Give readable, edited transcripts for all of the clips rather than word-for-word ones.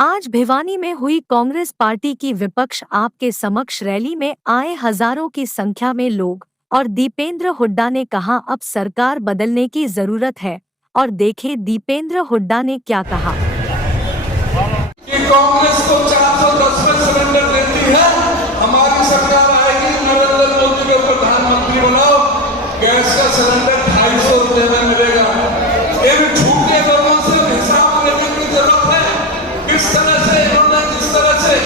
आज भिवानी में हुई कांग्रेस पार्टी की विपक्ष आप के समक्ष रैली में आए हजारों की संख्या में लोग और दीपेंद्र हुड्डा ने कहा अब सरकार बदलने की जरूरत है। और देखें दीपेंद्र हुड्डा ने क्या कहा। कि कांग्रेस को 410 में सिलेंडर देती है, हमारी सरकार आएगी, नरेंद्र मोदी को प्रधानमंत्री बनाओ, गैस का सिलेंडर 250 रुपए में मिलेगा। इन झूठे लोगों से हिसाब लेने की जरूरत है। किस तरह से इन्होंने जिस तरह से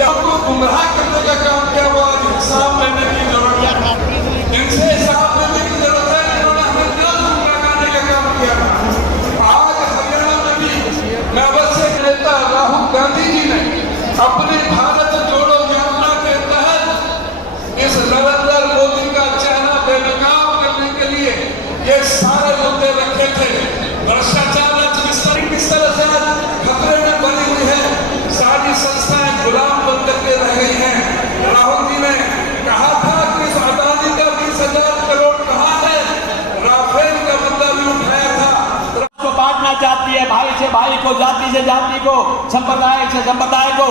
को गुमराह करने का काम किया, वो आज हिसाब लेने की जरूरत है। इनसे हिसाब लेने की जरूरत है। इन्होंने हमें दिल लगाने का काम किया। आज हरियाणा में भी मैं अवश्य नेता राहुल गांधी जी ने अपनी भारत जोड़ो यात्रा के तहत इस नरेंद्र मोदी का चेहरा बेनकाब करने के लिए ये सारे मुद्दे रखे थे। भ्रष्टाचार किस तरह से खतरे में बनी हुई है, सारी संस्थाएं गुलाम बन करके रह गई हैं। राहुल जी ने कहा था कि इस अदानी का 20,000 करोड़ कहाँ है, राफेल का मुद्दा भी उठाया था। को बांटना चाहती है, भाई से भाई को, जाति से जाति को, संप्रदाय से संप्रदाय को,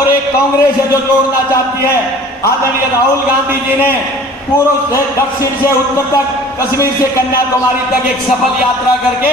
और एक कांग्रेस है जो तोड़ना चाहती है। आदरणीय राहुल गांधी जी ने पूर्व से दक्षिण से उत्तर तक, कश्मीर से कन्याकुमारी तक एक सफल यात्रा करके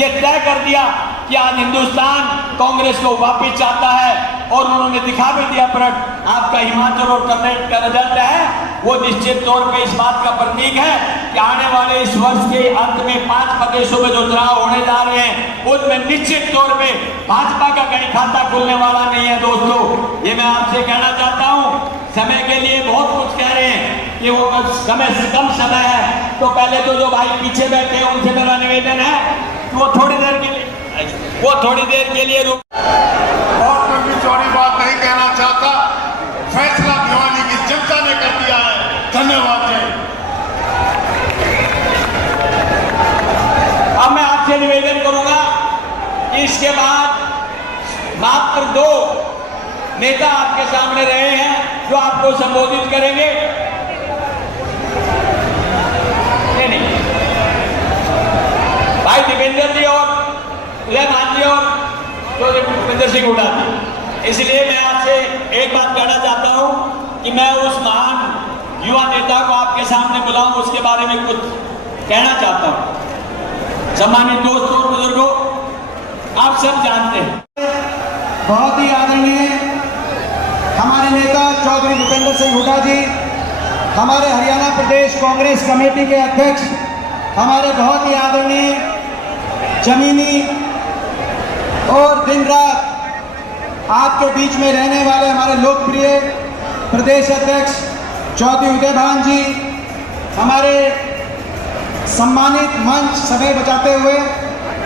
ये तय कर दिया कि आज हिंदुस्तान कांग्रेस को वापिस चाहता है। और उन्होंने दिखा भी दिया पलट। आपका हिमाचल और कर्नाटक का रिजल्ट है, वो निश्चित तौर पे इस बात का प्रतीक है कि आने वाले इस वर्ष के अंत में 5 प्रदेशों में जो चुनाव होने जा रहे हैं, उनमें निश्चित तौर पे भाजपा का कहीं खाता खुलने वाला नहीं है। दोस्तों, ये मैं आपसे कहना चाहता हूँ। समय के लिए बहुत कुछ कह रहे हैं कि वो समय कम समय है, तो पहले तो जो भाई पीछे बैठे हैं उनसे मेरा निवेदन है कि वो थोड़ी देर के लिए रुक। और मैं भी चौड़ी बात नहीं कहना चाहता। फैसला भिवानी की जनता ने कर दिया है। धन्यवाद। अब मैं आपसे निवेदन करूंगा कि इसके बाद मात्र 2 नेता आपके सामने रहे हैं जो आपको संबोधित करेंगे। नहीं, भाई दीपेंद्र जी और उदय मान जी और जो दीपेंद्र सिंह हुड्डा जी। इसलिए मैं आपसे एक बात कहना चाहता हूं कि मैं उस महान युवा नेता को आपके सामने बुलाऊं, उसके बारे में कुछ कहना चाहता हूं। सम्मानित दोस्तों और बुजुर्गों, आप सब जानते हैं, बहुत ही आदरणीय हमारे नेता चौधरी दीपेंद्र सिंह हुड्डा जी, हमारे हरियाणा प्रदेश कांग्रेस कमेटी के अध्यक्ष, हमारे बहुत ही आदरणीय जमीनी और दिन रात आपके बीच में रहने वाले हमारे लोकप्रिय प्रदेश अध्यक्ष चौधरी उदय भान जी, हमारे सम्मानित मंच समय बचाते हुए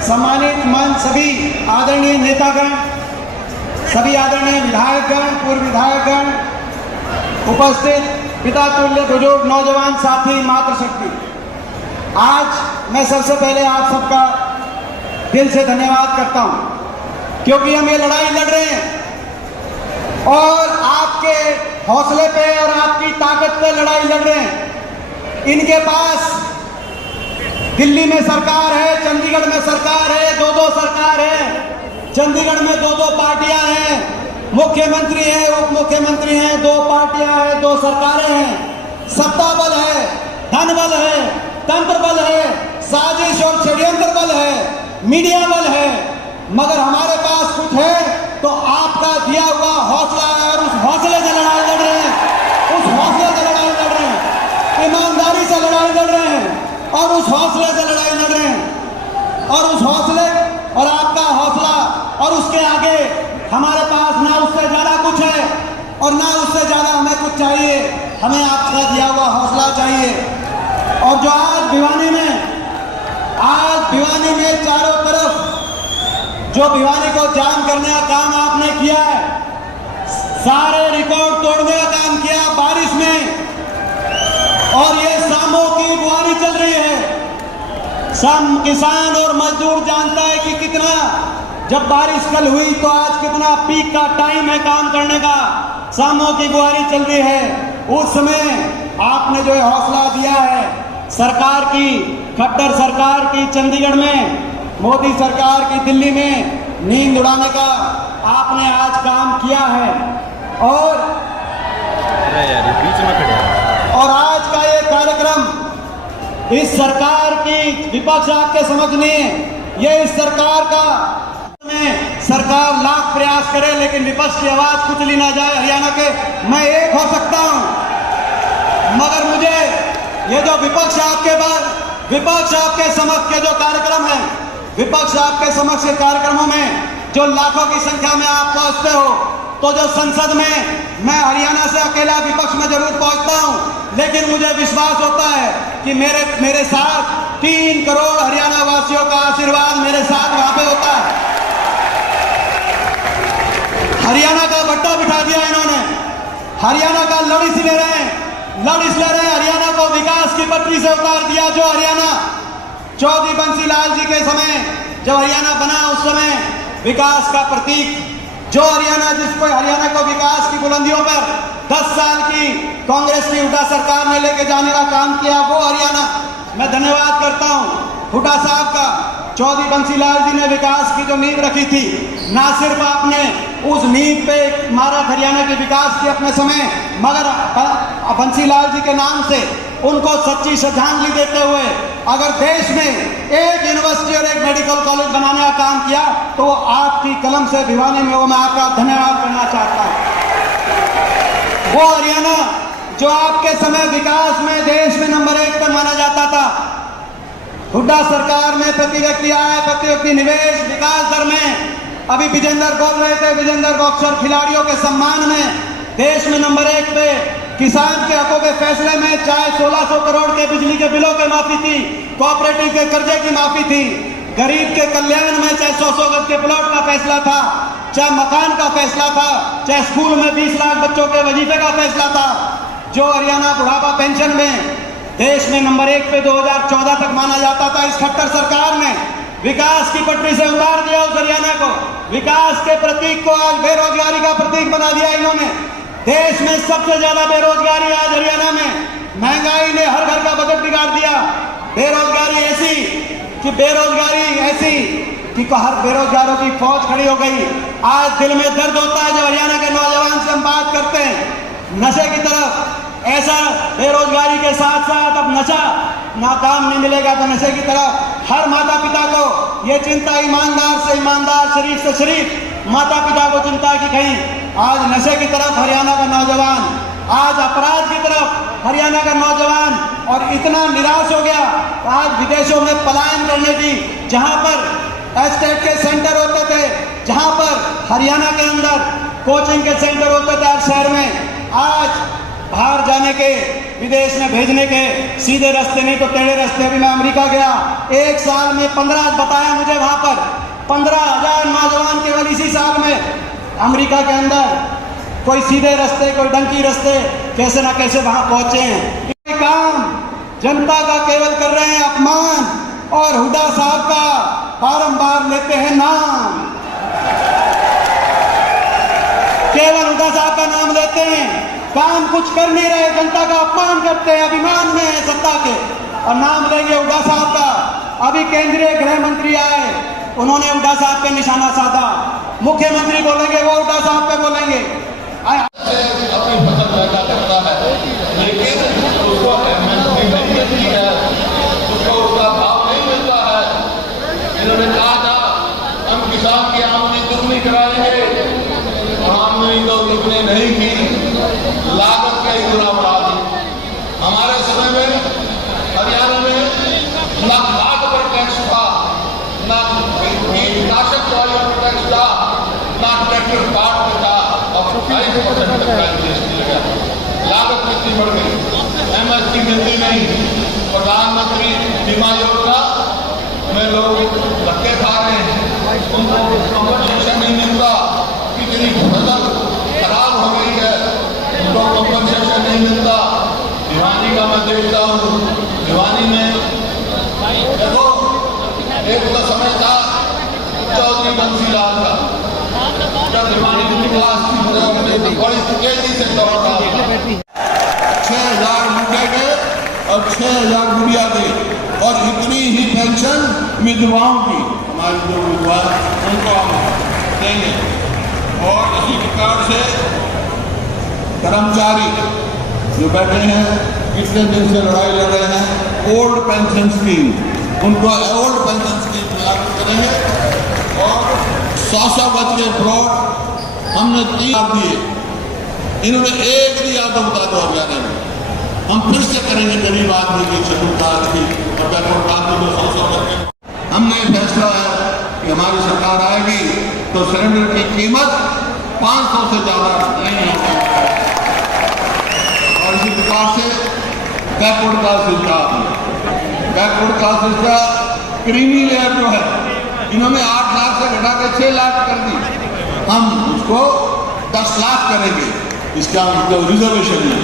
सम्मानित मंच सभी आदरणीय नेतागण, सभी आदरणीय विधायकगण, पूर्व विधायकगण, उपस्थित पिता तुल्य बुजुर्ग, नौजवान साथी, मातृशक्ति, आज मैं सबसे पहले आप सबका दिल से धन्यवाद करता हूं, क्योंकि हम ये लड़ाई लड़ रहे हैं और आपके हौसले पे और आपकी ताकत पे लड़ाई लड़ रहे हैं। इनके पास दिल्ली में सरकार है, चंडीगढ़ में सरकार है, 2-2 सरकार है, चंडीगढ़ में 2-2 पार्टियां हैं, मुख्यमंत्री हैं, उप मुख्यमंत्री हैं, 2 पार्टियां हैं, 2 सरकारें हैं, सत्ता बल है, धन बल है, तंत्र बल है, साजिश और षड्यंत्र बल है, मीडिया बल है, मगर हमारे पास कुछ है तो आपका दिया हुआ हौसला है और उस हौसले से लड़ाई लड़ रहे हैं, उस हौसले से लड़ाई लड़ रहे हैं, ईमानदारी से लड़ाई लड़ रहे हैं और उस हौसले से लड़ाई लड़ रहे हैं। और उस हौसले और आपका हौसला और उसके आगे हमारे पास ना उससे ज्यादा कुछ है और ना उससे ज्यादा हमें कुछ चाहिए। हमें आपका दिया हुआ हौसला चाहिए। और जो आज भिवानी में चारों तरफ जो भिवानी को जाम करने का काम आपने किया है, सारे रिकॉर्ड तोड़ने का काम किया बारिश में, और ये शामों की बुआरी चल रही है। शाम किसान और मजदूर जानता है कि कितना, जब बारिश कल हुई तो आज कितना पीक का टाइम है काम करने का। शामों की बुआरी चल रही है। उस समय आपने जो हौसला दिया है सरकार की, खट्टर सरकार की चंडीगढ़ में, मोदी सरकार की दिल्ली में नींद उड़ाने का, आपने आज काम किया है और आज का ये कार्यक्रम इस सरकार की विपक्ष आपके समझ नहीं है। ये इस सरकार का सरकार लाख प्रयास करे लेकिन विपक्ष की आवाज कुछ ली ना जाए। हरियाणा के मैं एक हो सकता हूं, मगर मुझे ये जो विपक्ष आपके समक्ष के जो कार्यक्रम है, विपक्ष आपके समक्ष के कार्यक्रमों में जो लाखों की संख्या में आप पहुंचते हो, तो जो संसद में मैं हरियाणा से अकेला विपक्ष में जरूर पहुंचता हूं, लेकिन मुझे विश्वास होता है कि मेरे साथ 3 करोड़ हरियाणा वासियों का आशीर्वाद मेरे साथ वहां पे होता है। हरियाणा का बट्टा बिठा दिया इन्होंने, हरियाणा का लड़ इसलिए रहे हरियाणा को विकास की पटरी से उतार दिया। जो हरियाणा चौधरी बंसीलाल जी के समय जब हरियाणा बना, उस समय विकास का प्रतीक, जो हरियाणा को विकास की बुलंदियों पर 10 साल की कांग्रेस की हुड्डा सरकार ने लेके जाने का काम किया, वो हरियाणा मैं धन्यवाद करता हूं हुड्डा साहब का। चौधरी बंसीलाल जी ने विकास की जो नींव रखी थी, ना सिर्फ आपने उस नींव पे इमारत हरियाणा के विकास की अपने समय, मगर बंसीलाल जी के नाम से उनको सच्ची श्रद्धांजलि देते हुए अगर देश में एक यूनिवर्सिटी और एक मेडिकल कॉलेज बनाने का काम किया तो वो आपकी कलम से भिवानी में, वो मैं आपका धन्यवाद करना चाहता हूं। वो हरियाणा जो आपके समय विकास में देश में नंबर 1 पर माना जाता था, हुड्डा सरकार में प्रति व्यक्ति आय, प्रति व्यक्ति निवेश, विकास दर में, अभी विजेंद्र बोल रहे थे, विजेंद्र बॉक्सर खिलाड़ियों के सम्मान में देश में नंबर 1 पे, किसान के हकों के फैसले में चाहे 1600 करोड़ के बिजली के बिलों की माफी थी, कोऑपरेटिव के कर्जे की माफी थी, गरीब के कल्याण में चाहे 100 गज के प्लॉट का फैसला था, चाहे मकान का फैसला था, चाहे स्कूल में 20 लाख बच्चों के वजीफे का फैसला था, जो हरियाणा बुढ़ापा पेंशन में देश में नंबर 1 पे 2014 तक माना जाता था। इस खट्टर सरकार ने विकास की पटरी से उतार दिया उस हरियाणा को, विकास के प्रतीक को आज बेरोजगारी का प्रतीक बना दिया इन्होंने। देश में सबसे ज्यादा बेरोजगारी आज हरियाणा में, महंगाई ने हर घर का बजट बिगाड़ दिया, बेरोजगारी ऐसी कि हर बेरोजगारों की फौज खड़ी हो गई। आज दिल में दर्द होता है जब हरियाणा के नौजवान से हम बात करते हैं नशे की तरफ। ऐसा बेरोजगारी के साथ साथ अब नशा ना काम नहीं मिलेगा तो नशे की तरफ हर माता पिता को ये चिंता, ईमानदार से ईमानदार, शरीफ से शरीफ माता पिता को चिंता कि कहीं आज नशे की तरफ हरियाणा का नौजवान, आज अपराध की तरफ हरियाणा का नौजवान और इतना निराश हो गया आज विदेशों में पलायन करने की, जहां पर एस्टेट के सेंटर होते थे, जहां पर हरियाणा के अंदर कोचिंग के सेंटर होते थे हर शहर में, आज बाहर जाने के, विदेश में भेजने के सीधे रास्ते नहीं तो टेढ़े रास्ते। अभी मैं अमेरिका गया, 1 साल में 15 बताया मुझे, वहां पर 15,000 नौजवान केवल इसी साल में अमेरिका के अंदर कोई सीधे रास्ते, कोई डंकी रास्ते, कैसे ना कैसे वहां पहुंचे हैं। ये काम जनता का केवल कर रहे हैं अपमान और हुड्डा साहब का बारंबार लेते हैं नाम, केवल हुड्डा साहब का नाम लेते हैं, काम कुछ कर नहीं रहे, जनता का अपमान करते हैं, अभिमान में है सत्ता के और नाम लेंगे हुड्डा साहब का। अभी केंद्रीय गृह मंत्री आए, उन्होंने हुड्डा साहब पे निशाना साधा, मुख्यमंत्री बोलेंगे वो हुड्डा साहब पे बोलेंगे। अपनी फसल पैदा करता है लेकिन उसको एमएसपी नहीं मिलती है, उसको उसका भाव नहीं मिलता है। इन्होंने कहा था हम किसान की आमदनी दुगनी कराएंगे, आमदनी तो दुगनी नहीं की, लागत का ही गुना बढ़ा दी। हमारे समय में हरियाणा में ना खाद पर टैक्स था, ना कीटनाशक दवाइयों पर टैक्स था, ना ट्रैक्टर कार्ड पर था, और 22% तक का जीएसटी लगा। लागत कितनी बढ़ गई, एमएसपी मिलती नहीं। प्रधानमंत्री बीमा योजना में लोग धक्के खा रहे हैं, उनको कंपनसेशन नहीं मिलता, कितनी फसल खराब हो गई है, उनको कंपनसेशन नहीं मिलता। भिवानी का मैं देखता हूँ, भिवानी में देखो एक तो समय था चौधरी बंसीलाल का, जब भिवानी की विकास बड़ी तेजी से दौड़ रहा था, 6,000 लूटे गए और 6,000 गुड़िया गई, और इतनी ही पेंशन विधवाओं की, हमारी जो विधवा उनको हम देंगे। और इसी प्रकार से कर्मचारी जो बैठे हैं, कितने दिन से लड़ाई लड़ रहे हैं ओल्ड पेंशन स्कीम, उनको ओल्ड पेंशन स्कीम लागू करेंगे। और 100 गज के प्लॉट हमने 3 दिए, इन्होंने एक दिया तो बता दो हरियाणा में। हम फिर से करेंगे गरीब आदमी की, शेड्यूल कास्ट की और बैकवर्ड कास्ट को 100 गज के। हमने फैसला है कि हमारी सरकार आएगी तो सिलेंडर की कीमत 500 से ज्यादा नहीं होगी। और इसी प्रकार से बैकवर्ड कास्ट का क्रीमी लेयर जो है, इन्होंने 8 लाख से घटा के 6 लाख कर दी, हम उसको 10 लाख करेंगे। इसका मतलब रिजर्वेशन है।